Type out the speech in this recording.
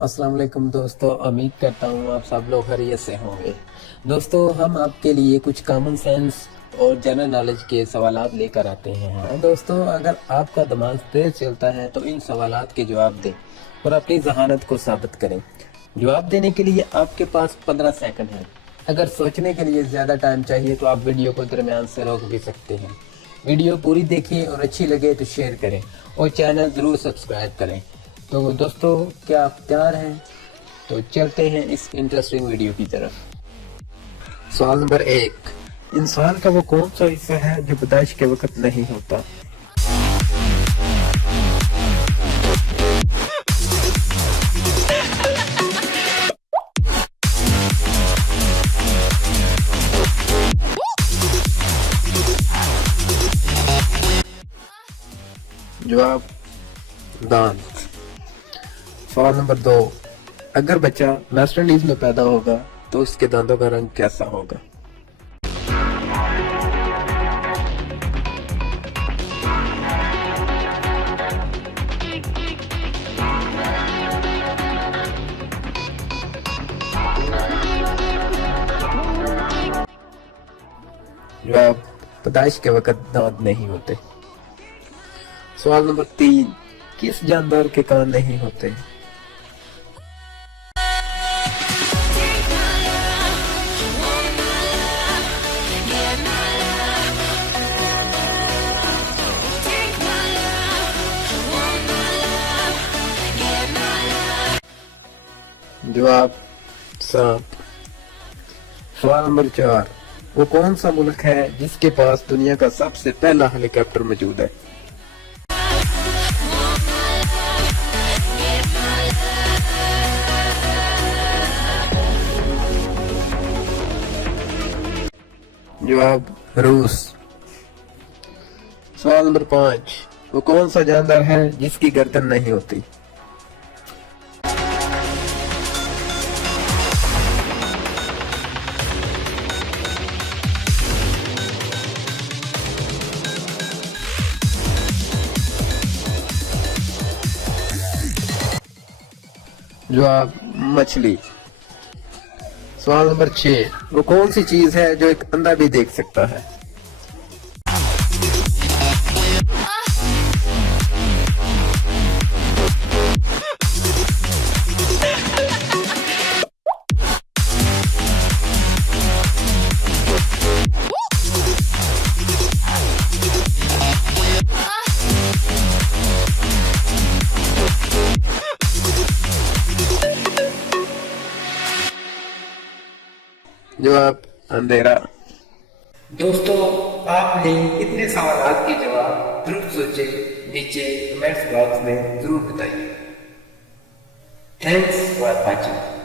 अस्सलाम वालेकुम दोस्तों, उम्मीद करता हूँ आप सब लोग खैरियत से होंगे। दोस्तों, हम आपके लिए कुछ कॉमन सेंस और जनरल नॉलेज के सवालात लेकर आते हैं। दोस्तों, अगर आपका दिमाग तेज चलता है तो इन सवालात के जवाब दें और अपनी जहानत को साबित करें। जवाब देने के लिए आपके पास 15 सेकंड है। अगर सोचने के लिए ज़्यादा टाइम चाहिए तो आप वीडियो को दरमियान से रोक भी सकते हैं। वीडियो पूरी देखिए और अच्छी लगे तो शेयर करें और चैनल ज़रूर सब्सक्राइब करें। तो दोस्तों, क्या आप तैयार हैं? तो चलते हैं इस इंटरेस्टिंग वीडियो की तरफ। सवाल नंबर 1। इंसान का वो कौन सा हिस्सा है जो पैदाइश के वक्त नहीं होता? जवाब दांत। सवाल नंबर 2। अगर बच्चा वेस्ट इंडीज में पैदा होगा तो उसके दांतों का रंग कैसा होगा? जवाब पैदाइश के वक्त दांत नहीं होते। सवाल नंबर 3। किस जानवर के कान नहीं होते? जवाब सांप। सवाल नंबर 4। वो कौन सा मुल्क है जिसके पास दुनिया का सबसे पहला हेलीकॉप्टर मौजूद है? जवाब रूस। सवाल नंबर 5। वो कौन सा जानवर है जिसकी गर्दन नहीं होती? जवाब मछली। सवाल नंबर 6। वो कौन सी चीज है जो एक अंधा भी देख सकता है? जवाब अंधेरा। दोस्तों, आपने इतने सवालों के जवाब जरूर सोचे, नीचे कमेंट्स बॉक्स में जरूर बताइए। Thanks for watching.